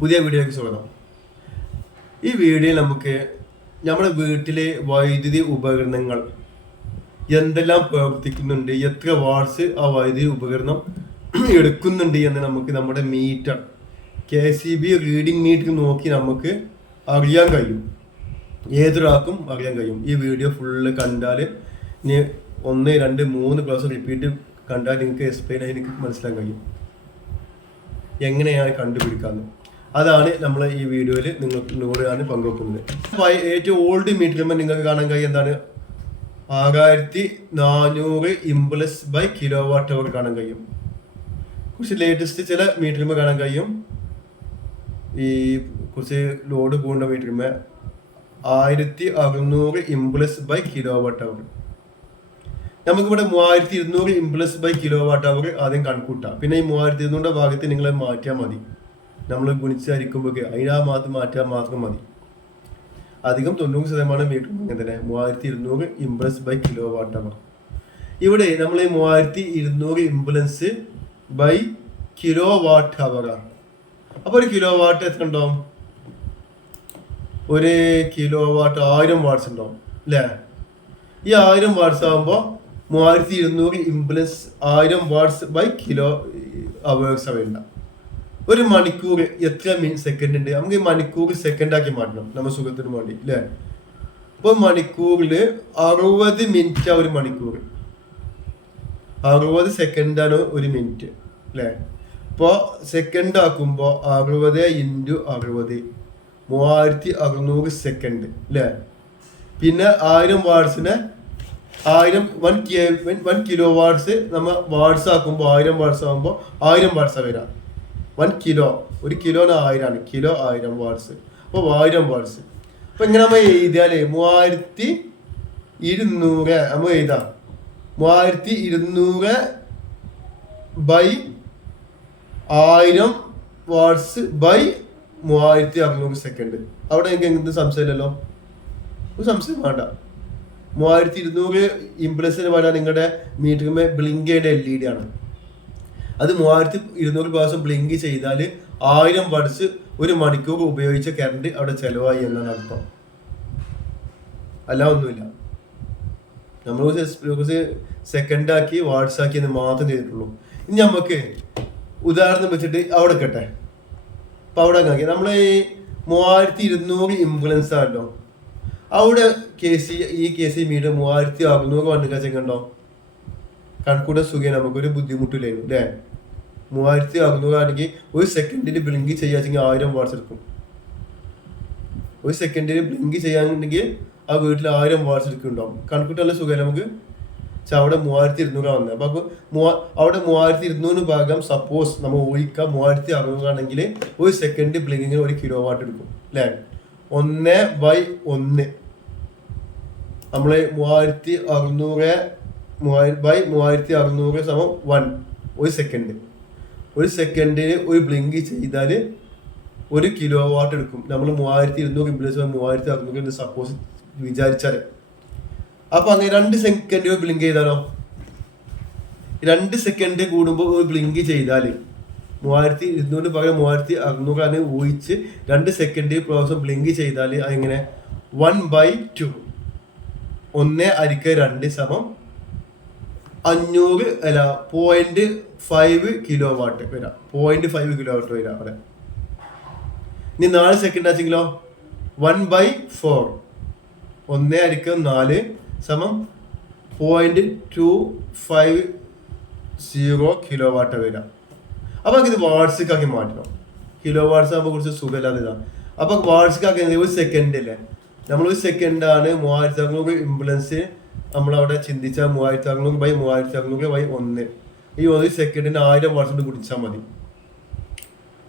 പുതിയ വീഡിയോയ്ക്ക് സ്വാഗതം. ഈ വീഡിയോയിൽ നമുക്ക് നമ്മുടെ വീട്ടിലെ വൈദ്യുതി ഉപകരണങ്ങൾ എന്തെല്ലാം പ്രവർത്തിക്കുന്നുണ്ട്, എത്ര വാട്ട്സ് ആ വൈദ്യുതി ഉപകരണം എടുക്കുന്നുണ്ട് എന്ന് നമുക്ക് നമ്മുടെ മീറ്റർ KCB റീഡിംഗ് മീറ്റർ നോക്കി നമുക്ക് അറിയാൻ കഴിയും. ഏതൊരാൾക്കും അറിയാൻ കഴിയും. ഈ വീഡിയോ ഫുള്ള് കണ്ടാൽ ഇനി 1, 2, 3 ക്ലാസ് റിപ്പീറ്റ് കണ്ടാൽ നിങ്ങൾക്ക് എക്സ്പ്ലെയിൻ ആയി എനിക്ക് മനസ്സിലാക്കാൻ കഴിയും എങ്ങനെയാണ് കണ്ടുപിടിക്കാമെന്ന്. അതാണ് നമ്മൾ ഈ വീഡിയോയിൽ നിങ്ങളോടാണ് പങ്കുവെക്കുന്നത്. ഏറ്റവും ഓൾഡ് മീറ്ററുമ്പോൾ നിങ്ങൾക്ക് കാണാൻ കഴിയും എന്താണ് 6400 ഇംപൾസ് ബൈ കിലോവാട്ട് അവർ കാണാൻ കഴിയും. കുറച്ച് ലേറ്റസ്റ്റ് ചില മീറ്ററുമ്പോൾ കാണാൻ കഴിയും ഈ കുറച്ച് ലോഡ് കൂണ്ട മീറ്ററുമ്പോൾ 1600 ഇംപൾസ് ബൈ കിലോവാട്ട് അവർ. നമുക്കിവിടെ 3200 ഇംപൾസ് ബൈ കിലോവാട്ട് അവർ ആദ്യം കണക്കൂട്ടാം. പിന്നെ ഈ 3200 ഭാഗത്ത് നിങ്ങൾ മാറ്റിയാൽ മതി. നമ്മൾ ഗുണിച്ചരിക്കുമ്പോഴൊക്കെ അതിനാ മാറ്റാൻ മാത്രം മതി. അധികം 90% മീറ്റർ അങ്ങനെ തന്നെ 3200 ഇംപൾസ് ബൈ കിലോവാട്ട് അവർ. ഇവിടെ നമ്മൾ ഈ 3200 ഇംപൾസ് ബൈ കിലോവാട്ട് അവറാണ്. അപ്പോൾ ഒരു കിലോവാട്ട് എത്ര ഉണ്ടാവും? ഒരു കിലോവാട്ട് 1000 വാട്ട്സ് ഉണ്ടാവും അല്ലേ? ഈ 1000 വാട്ട്സ് ആകുമ്പോൾ 3200 impulse 1000 watts by kilo hours അവരുണ്ടാവും. ഒരു മണിക്കൂർ എത്ര സെക്കൻഡ് ഉണ്ട്? നമുക്ക് ഈ മണിക്കൂർ സെക്കൻഡ് ആക്കി മാറ്റണം നമ്മുടെ സുഖത്തിന് വേണ്ടി അല്ലേ? അപ്പോൾ മണിക്കൂറിൽ 60 മിനിറ്റ് ഒരു മണിക്കൂർ, 60 സെക്കൻഡാണ് ഒരു മിനിറ്റ് അല്ലേ? അപ്പോൾ സെക്കൻഡ് ആക്കുമ്പോൾ 60 × 60 3600 സെക്കൻഡ് അല്ലേ? പിന്നെ 1000 വാട്ട്സിനെ 1 കിലോ വാട്ട്സ് നമ്മൾ വാട്ട്സ് ആക്കുമ്പോൾ 1000 വാട്ട്സ് ആകുമ്പോൾ 1000 വാട്ട്സാണ് വരാം. 1 കിലോ, ഒരു കിലോന് 1000 ആണ്, കിലോ 1000 വാട്ട്സ്. അപ്പോൾ 1000 വാട്ട്സ്. അപ്പോൾ ഇങ്ങനെ നമ്മൾ എഴുതിയാൽ 3200 നമ്മൾ എഴുതാം 3200 ബൈ 1000 വാട്ട്സ് ബൈ 3600 സെക്കൻഡ്. അവിടെ എനിക്ക് എന്ത് സംശയമില്ലല്ലോ, ഒരു സംശയം വേണ്ട. 3200 ഇംപൾസിന് പറയാൻ നിങ്ങളുടെ മീറ്ററിൽ ബ്ലിങ്ക് ചെയ്യേണ്ട LED ആണ്. അത് 3200 പ്രാവശ്യം ബ്ലിങ്ക് ചെയ്താൽ 1000 വാട്ട്സ് ഒരു മണിക്കൂർ ഉപയോഗിച്ച കറണ്ട് അവിടെ ചെലവായി എന്നാണ് അർത്ഥം. അല്ല ഒന്നുമില്ല. നമ്മൾ കുറച്ച് സെക്കൻഡ് ആക്കി വാട്ട്സ് ആക്കി എന്ന് മാത്രം ചെയ്തിട്ടുള്ളൂ. ഇനി നമുക്ക് ഉദാഹരണം വെച്ചിട്ട് അവിടെ കേട്ടെ. അപ്പം അവിടെ ആക്കി നമ്മൾ ഈ 3200 ഇംപൾസ് ആണല്ലോ, അവിടെ ഈ KC മീറ്റർ 3600 വണ്ടിക്കാ ചെങ്കണ്ടോ? കണക്കൂടെ സുഖം, നമുക്കൊരു ബുദ്ധിമുട്ടില്ലായിരുന്നു അല്ലേ? 3600 ആണെങ്കിൽ ഒരു സെക്കൻഡിന് ബ്ലിങ്ക് ചെയ്യാച്ചെങ്കിൽ 1000 വാട്ട്സ് എടുക്കും. ഒരു സെക്കൻഡിന് ബ്ലിങ്ക് ചെയ്യാന്നുണ്ടെങ്കിൽ ആ വീട്ടിൽ 1000 വാട്ട്സ് എടുക്കുന്നുണ്ടാവും. കണക്കൂട്ട് നല്ല സുഖം നമുക്ക്. പക്ഷെ അവിടെ 3200 വന്നത്. അപ്പൊ അവിടെ 3200 ഭാഗം സപ്പോസ് നമ്മൾ ഊഹിക്കാം 3600 ആണെങ്കിൽ ഒരു സെക്കൻഡ് ബ്ലിങ്കിങ്ങിന് 1 കിലോ വാട്ട് എടുക്കും അല്ലേ? 1/1 നമ്മൾ 3600 3600 1 ഒരു സെക്കൻഡ്. ഒരു സെക്കൻഡിന് ഒരു ബ്ലിങ്ക് ചെയ്താൽ 1 കിലോ വാട്ട് എടുക്കും. നമ്മൾ 3200 ഇംപൾസ് 3600 സപ്പോസ് വിചാരിച്ചാൽ. അപ്പൊ അങ്ങനെ 2 സെക്കൻഡ് ബ്ലിങ്ക് ചെയ്താലോ? 2 സെക്കൻഡ് കൂടുമ്പോൾ ഒരു ബ്ലിങ്ക് ചെയ്താൽ 3200 പകരം 3600 ആണ് ഊഹിച്ച് 2 സെക്കൻഡ് പ്രാവശ്യം ബ്ലിങ്ക് ചെയ്താൽ അതെങ്ങനെ 1/2 1/2 500 അല്ല 0.5 കിലോ വാട്ട് വരാം. 0.5 കിലോ വാട്ട് വരാം അവിടെ. ഇനി 4 സെക്കൻഡ് ആച്ചെങ്കിലോ 1/4 1/4 0.250 കിലോ വാട്ട് വരാം. അപ്പൊ ഇത് വാട്ട്സിക്കാക്കി മാറ്റണം. കിലോ വാട്ട്സ് ആകുമ്പോൾ കുറച്ച് സുഖമില്ലാതെ ഇതാണ്. അപ്പൊ വാട്ട്സിക്കാക്കി ഒരു സെക്കൻഡ് അല്ലേ? നമ്മൾ ഒരു സെക്കൻഡാണ് 3600 ഇംപൾസ് നമ്മളവിടെ ചിന്തിച്ചാൽ 3600 ബൈ 3600 ബൈ 1. ഈ 1 സെക്കൻഡിന് 1000 വാട്ട്സ് കൊണ്ട് കുടിച്ചാൽ മതി.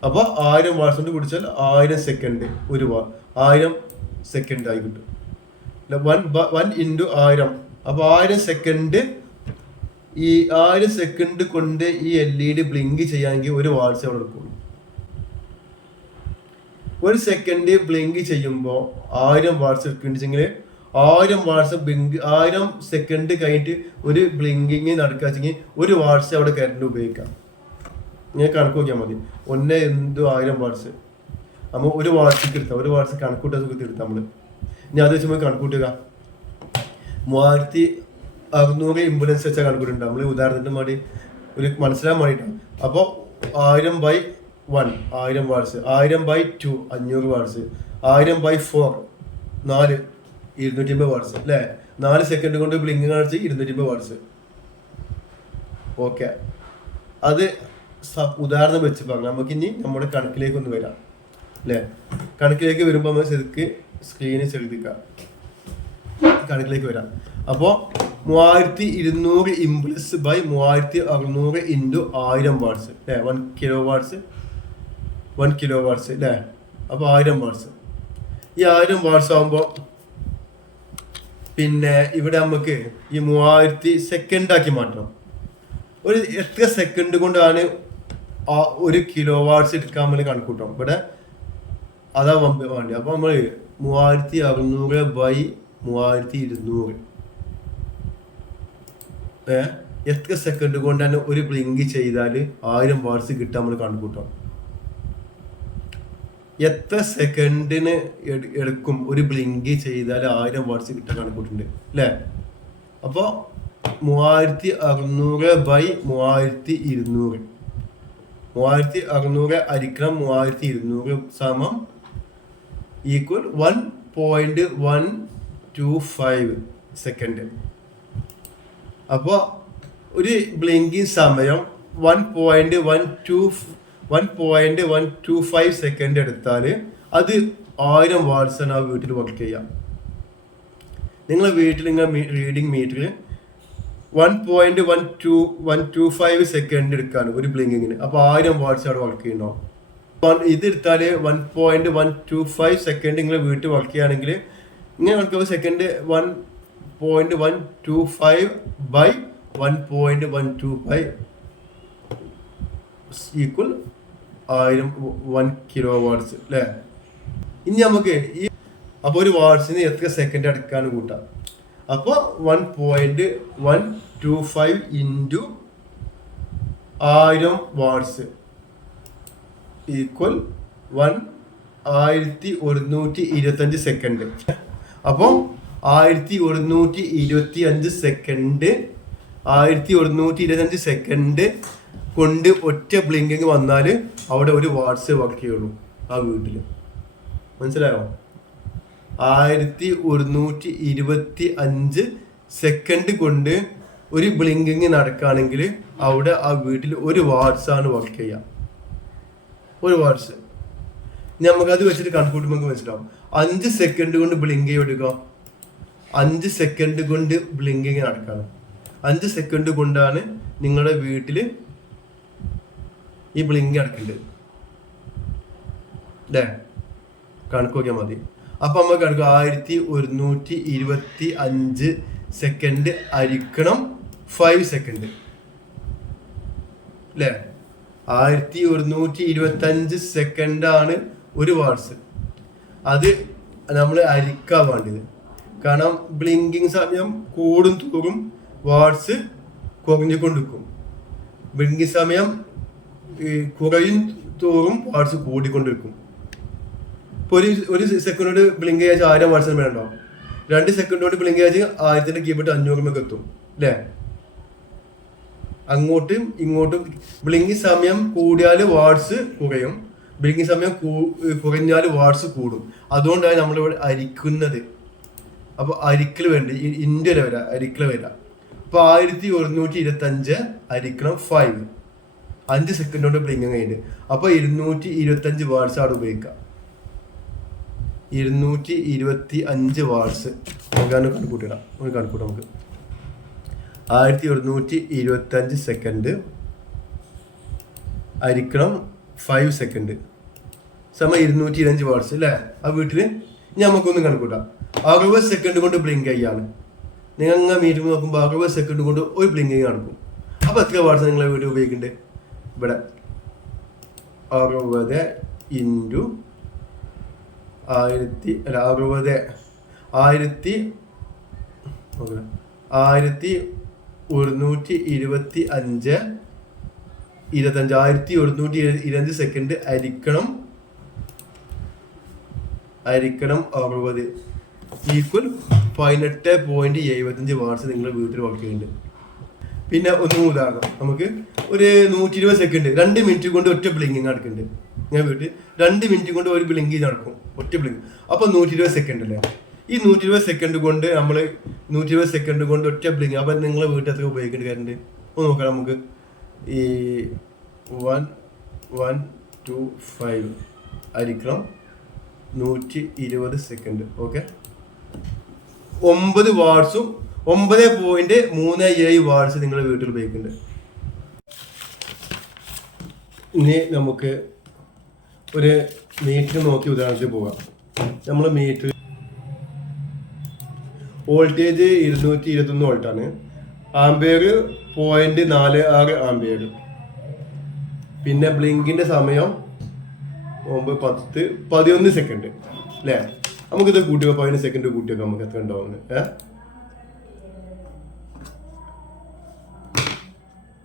അപ്പോൾ 1000 വാട്ട്സ് കൊണ്ട് കുടിച്ചാൽ 1000 സെക്കൻഡ് 1000 സെക്കൻഡ് ആയി കിട്ടും. 1 × 1000. അപ്പോൾ 1000 സെക്കൻഡ്. ഈ 1000 സെക്കൻഡ് കൊണ്ട് ഈ LED ബ്ലിങ്ക് ചെയ്യാമെങ്കിൽ 1 വാട്ട്സ് അവിടെ എടുക്കുള്ളൂ. ഒരു സെക്കൻഡ് ബ്ലിങ്ക് ചെയ്യുമ്പോൾ 1000 വാട്ട്സ് എടുക്കുന്നുണ്ടെങ്കിൽ 1000 വാട്ട്സ് ബ്ലിങ്ക് 1000 സെക്കൻഡ് കഴിഞ്ഞിട്ട് ഒരു ബ്ലിങ്കിങ് നടക്കാച്ചെങ്കിൽ 1 വാട്ട്സ് അവിടെ കറണ്ട് ഉപയോഗിക്കാം. ഇങ്ങനെ കണക്ക് നോക്കിയാൽ മതി. 1 × 1000 വാട്ട്സ് നമ്മൾ ഒരു വാട്സിക്ക് എടുത്താൽ ഒരു വാട്സ് കണക്കൂട്ടാൻ സുഖത്തിൽ എടുത്താൽ നമ്മൾ ഇനി അത് വെച്ച് നമ്മൾ കണക്കൂട്ടുക 3600 ഇംപുലൻസ് വെച്ചാൽ കണക്കൂട്ടുണ്ട് നമ്മൾ ഉദാഹരണത്തിന് വേണ്ടി ഒരു മനസ്സിലാൻ വേണ്ടിയിട്ടാണ്. അപ്പോൾ 1000/1 1000 വാട്സ്, 1000/2 500 വാട്സ്, 1000/4 4 250 വാട്സ് അല്ലേ. 4 സെക്കൻഡ് കൊണ്ട് ബ്ലിങ്ക് കാണിച്ച് 250 വാട്സ്. ഓക്കെ, അത് ഉദാഹരണം വെച്ച് പറഞ്ഞു. നമുക്കിനി നമ്മുടെ കണക്കിലേക്ക് ഒന്ന് വരാം അല്ലേ. കണക്കിലേക്ക് വരുമ്പോൾ നമ്മൾ ശരിക്ക് സ്ക്രീനിൽ ശ്രദ്ധിക്കാം. കണക്കിലേക്ക് വരാം. അപ്പോൾ 3200 ഇംപൾസ് ബൈ 3600 ഇൻറ്റു 1000 വാട്സ് അല്ലേ. 1 കിലോ വാട്സ് അല്ലേ. അപ്പോൾ 1000 വാട്സ്. ഈ 1000 വാട്സ് ആകുമ്പോൾ പിന്നെ ഇവിടെ നമുക്ക് ഈ 3000 സെക്കൻഡാക്കി മാറ്റണം. ഒരു എത്ര സെക്കൻഡ് കൊണ്ടാണ് 1 കിലോ വാട്സ് എടുക്കാൻ നമ്മൾ കണക്കൂട്ടാം. ഇവിടെ അതാ വേണ്ടി. അപ്പോൾ നമ്മൾ 3600 ബൈ 3200 എത്ര സെക്കൻഡ് കൊണ്ടാണ് ഒരു ബ്ലിങ്ക് ചെയ്താൽ 1000 വാട്സ് കിട്ടാൻ നമ്മൾ കണക്കൂട്ടാം. എത്ര സെക്കൻഡിന് എടുക്കും ഒരു ബ്ലിങ്ക് ചെയ്താൽ 1000 വാട്സ് കിട്ടാൻ കണക്കൂട്ടുണ്ട് അല്ലേ. അപ്പോൾ 3600 ബൈ 3200 3600 ഹരിക്കണം 3200 സമം ഈക്വൽ 1.125 സെക്കൻഡ്. അപ്പോൾ ഒരു ബ്ലിങ്കിങ് സമയം 1.125 സെക്കൻഡ് എടുത്താൽ അത് 1000 വാട്സാണ് ആ വീട്ടിൽ വർക്ക് ചെയ്യാം. നിങ്ങളെ വീട്ടിൽ നിങ്ങൾ റീഡിങ് മീറ്ററിൽ 1.125 സെക്കൻഡ് എടുക്കാണ് ഒരു ബ്ലിങ്കിങ്ങിന്. അപ്പോൾ 1000 വാട്സ് അവിടെ വർക്ക് ചെയ്യണോ. ഇത് എടുത്താൽ 1.125 സെക്കൻഡ് നിങ്ങൾ വീട്ടിൽ വർക്ക് ചെയ്യുകയാണെങ്കിൽ ഇങ്ങനെ work second 1.125 by 1.125 equal 1 kilo watts അല്ലേ. ഇനി നമുക്ക് ഈ അപ്പോൾ ഒരു വാട്സിന് എത്ര സെക്കൻഡ് എടുക്കാൻ കൂട്ടാം. അപ്പോൾ 1.125 ഇൻറ്റു 1000 വാട്സ് ഈക്വൽ 1125 സെക്കൻഡ്. അപ്പോൾ 1125 സെക്കൻഡ് 1125 സെക്കൻഡ് കൊണ്ട് ഒറ്റ ബ്ലിങ്കിങ് വന്നാൽ അവിടെ ഒരു വാട്സ് വർക്ക് ചെയ്യുള്ളൂ ആ വീട്ടിൽ. മനസ്സിലായോ? 1125 സെക്കൻഡ് കൊണ്ട് ഒരു ബ്ലിങ്കിങ് നടക്കുകയാണെങ്കിൽ അവിടെ ആ വീട്ടിൽ ഒരു വാട്സാണ് വർക്ക് ചെയ്യുക. ഒരു വാട്സ്. നമുക്കത് വെച്ചിട്ട് കണക്കൂട്ടുമ്പോൾ നമുക്ക് മനസ്സിലാവും. 5 സെക്കൻഡ് കൊണ്ട് ബ്ലിങ്ക് എടുക്കാം. 5 സെക്കൻഡ് കൊണ്ട് ബ്ലിങ്കിങ് നടക്കാണ്. 5 സെക്കൻഡ് കൊണ്ടാണ് നിങ്ങളുടെ വീട്ടിൽ ഈ ബ്ലിങ്ക് നടക്കേണ്ടത് അല്ലേ. കണക്ക് നോക്കിയാൽ മതി. അപ്പം നമ്മൾ കണക്ക് 1125 സെക്കൻഡ് ഹരിക്കണം 5 സെക്കൻഡ് അല്ലേ. 1125 സെക്കൻഡാണ് ഒരു വാട്സ്. അത് നമ്മൾ ഹരിക്കാൻ വേണ്ടത്. കാരണം ബ്ലിങ്കിങ് സമയം കൂടും തോറും വാട്സ് കുറഞ്ഞുകൊണ്ടിരിക്കും. ബ്ലിങ്കിങ് സമയം കുറയും തോറും വാട്സ് കൂടിക്കൊണ്ടിരിക്കും. ഇപ്പോൾ ഒരു സെക്കൻഡ് കൊണ്ട് ബ്ലിങ്ക് ചെയ്യാൻ 1000 വാട്സ് വേണ്ടോ. 2 സെക്കൻഡ് കൊണ്ട് ബ്ലിങ്ക് ചെയ്യാൻ 1000 കീബിട്ട് 500 എത്തും അല്ലേ. അങ്ങോട്ടും ഇങ്ങോട്ടും ബ്ലിങ്കിങ് സമയം കൂടിയാൽ വാട്സ് കുറയും, ബ്ലിങ്കിങ് സമയം കുറഞ്ഞാൽ വാട്സ് കൂടും. അതുകൊണ്ടാണ് നമ്മളിവിടെ അരിക്കുന്നത്. അപ്പോൾ അരിക്കൽ വേണ്ട ഇന്ത്യയിൽ വരാം, അരിക്കൽ വരാം. അപ്പോൾ 1125 അരിക്കണം 5 സെക്കൻഡ് കൊണ്ട് ബ്ലിങ്കിങ് കഴിഞ്ഞിട്ട്. അപ്പോൾ 225 വാട്സ് അവിടെ ഉപയോഗിക്കാം. 225 വാട്സ് കണക്കൂട്ടിടാം. ഒരു കണക്കൂട്ടാം നമുക്ക്. 1125 സെക്കൻഡ് ഹരിക്കണം 5 സെക്കൻഡ് സമയം 225 വാട്സ് അല്ലേ ആ വീട്ടിൽ. ഇനി നമുക്കൊന്നും കണക്കൂട്ടാം. 60 സെക്കൻഡ് കൊണ്ട് ബ്ലിങ്ക് ചെയ്യാണ്. നിങ്ങൾ മീറ്റിംഗ് നോക്കുമ്പോൾ 60 സെക്കൻഡ് കൊണ്ട് ഒരു ബ്ലിങ്കിങ് നടക്കും. അപ്പോൾ എത്ര വാട്സ് നിങ്ങളെ വീട്ടിൽ ഉപയോഗിക്കുന്നുണ്ട്? ഇവിടെ 60 ഇൻറ്റു 1125 1125 സെക്കൻഡ് ഹരിക്കണം ഹരിക്കണം 60 ഈക്വൽ 18.75 വാട്ട്സ് നിങ്ങളുടെ വീട്ടിൽ വർക്ക് ചെയ്യുന്നുണ്ട്. പിന്നെ ഒന്നും ഉദാഹരണം, നമുക്ക് ഒരു 120 സെക്കൻഡ് 2 മിനിറ്റ് കൊണ്ട് ഒറ്റ ബ്ലിങ്കിങ് നടക്കുന്നുണ്ട്. ഞാൻ വീട്ടിൽ 2 മിനിറ്റ് കൊണ്ട് ഒരു ബ്ലിങ്കിങ് നടക്കും, ഒറ്റ ബ്ലിങ്ക്. അപ്പോൾ 120 സെക്കൻഡ് അല്ലേ? ഈ 120 സെക്കൻഡ് കൊണ്ട് നമ്മൾ 120 സെക്കൻഡ് കൊണ്ട് ഒറ്റ ബ്ലിങ്ക്. അപ്പം നിങ്ങളെ വീട്ടിൽ എത്ര ഉപയോഗിക്കേണ്ട കാര്യമുണ്ട് ഒന്ന് നോക്കാം. നമുക്ക് ഈ 125 ഹരിക്കണം 120 സെക്കൻഡ്. ഓക്കെ, 9 വാട്ട്സും 9.37 വാട്ട്സ് നിങ്ങളുടെ വീട്ടിൽ ഉപയോഗിക്കുന്നുണ്ട്. ഇനി നമുക്ക് ഒരു മീറ്റർ നോക്കി ഉദാഹരണത്തിൽ പോകാം. നമ്മൾ മീറ്റർ വോൾട്ടേജ് 221 വോൾട്ടാണ്. Ampere 0.46 ampere. പിന്നെ ബ്ലിങ്കിന്റെ സമയം 9, 10, 11 സെക്കൻഡ് അല്ലേ? നമുക്കിത് കൂട്ടിയോ 15 സെക്കൻഡ് കൂട്ടിയൊക്കെ നമുക്ക് എത്ര ഉണ്ടാവുന്നത്?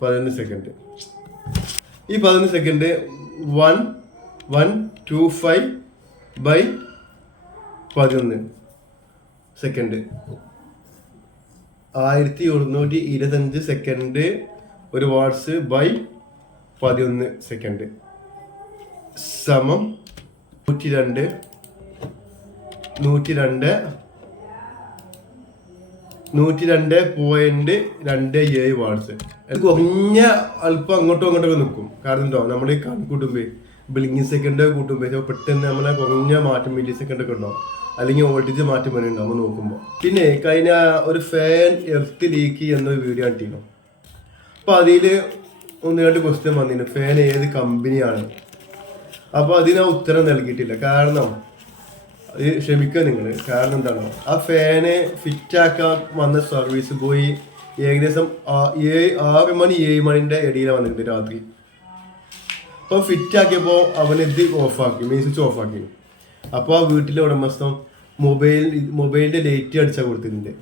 11 സെക്കൻഡ്. ഈ 11 സെക്കൻഡ് 1125/11 സെക്കൻഡ് 1725 സെക്കൻഡ്. ഒരു വാട്ട്സ് ബൈ 11 സെക്കൻഡ് സമം 102.27 വാട്ട്സ്. കുറഞ്ഞ അല്പം അങ്ങോട്ടും അങ്ങോട്ടൊക്കെ നിൽക്കും. കാരണം എന്തോ നമ്മൾ ഈ കൂട്ടുമ്പോ ബ്ലിങ്കിങ് സെക്കൻഡ് കൂട്ടുമ്പോ പെട്ടെന്ന് നമ്മളെ കുറഞ്ഞ മാറ്റം മില്ലി സെക്കൻഡ് ഒക്കെ ഉണ്ടാവും, അല്ലെങ്കിൽ വോൾട്ടേജ് മാറ്റം വരുന്നുണ്ട് നമ്മൾ നോക്കുമ്പോൾ. പിന്നെ കഴിഞ്ഞ ഒരു ഫാൻ എർത്ത് ലീക്ക് എന്നൊരു വീഡിയോ കണ്ടിരുന്നു. അപ്പോൾ അതിൽ 1-2 ക്വസ്റ്റ്യൻ വന്നിരുന്നു, ഫാൻ ഏത് കമ്പനിയാണ്. അപ്പോൾ അതിന് ഉത്തരം നൽകിയിട്ടില്ല. കാരണം അത് ക്ഷമിക്കുക നിങ്ങൾ. കാരണം എന്താണോ, ആ ഫാന് ഫിറ്റാക്കാൻ വന്ന സർവീസ് ബോയ് ഏകദേശം 6 മണി 7 മണിൻ്റെ ഇടയിലാണ് വന്നിട്ടുണ്ട് രാത്രി. അപ്പോൾ ഫിറ്റാക്കിയപ്പോൾ അവനിത് ഓഫാക്കി, മെയിൻ സ്വിച്ച് ഓഫാക്കി. അപ്പോൾ ആ വീട്ടിലെ ഉടമസ്ഥൻ മൊബൈലിൻ്റെ ലൈറ്റ് അടിച്ചാൽ കൊടുത്തിട്ടുണ്ട്.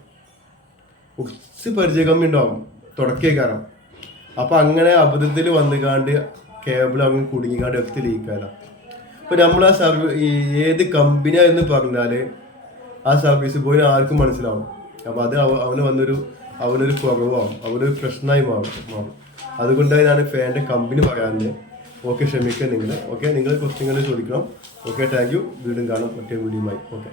കുറച്ച് പരിചയ കമ്മി ഉണ്ടാവും തുടക്കേക്കാരം. അപ്പോൾ അങ്ങനെ അബദ്ധത്തിൽ വന്നുകാണ്ട് കേബിൾ അങ്ങനെ കുടുങ്ങിക്കാണ്ട് എടുത്ത് ലീക്കാല. അപ്പോൾ നമ്മൾ ആ ഏത് കമ്പനിയാന്ന് പറഞ്ഞാൽ ആ സർവീസ് പോയി ആർക്കും മനസ്സിലാവും. അപ്പോൾ അത് അവനൊരു കുറവാകും, അവനൊരു പ്രശ്നമായി മാറും. അതുകൊണ്ടാണ് ഞാൻ ഫാൻ്റെ കമ്പനി പറയാറുണ്ട്. ഓക്കെ, ക്ഷമിക്കുക നിങ്ങൾ. ഓക്കെ, നിങ്ങൾ ക്വസ്റ്റ്യങ്ങൾ ചോദിക്കണം. Okay, thank you. വീണ്ടും കാണാം മറ്റേ വീഡിയോയുമായി. ഓക്കെ.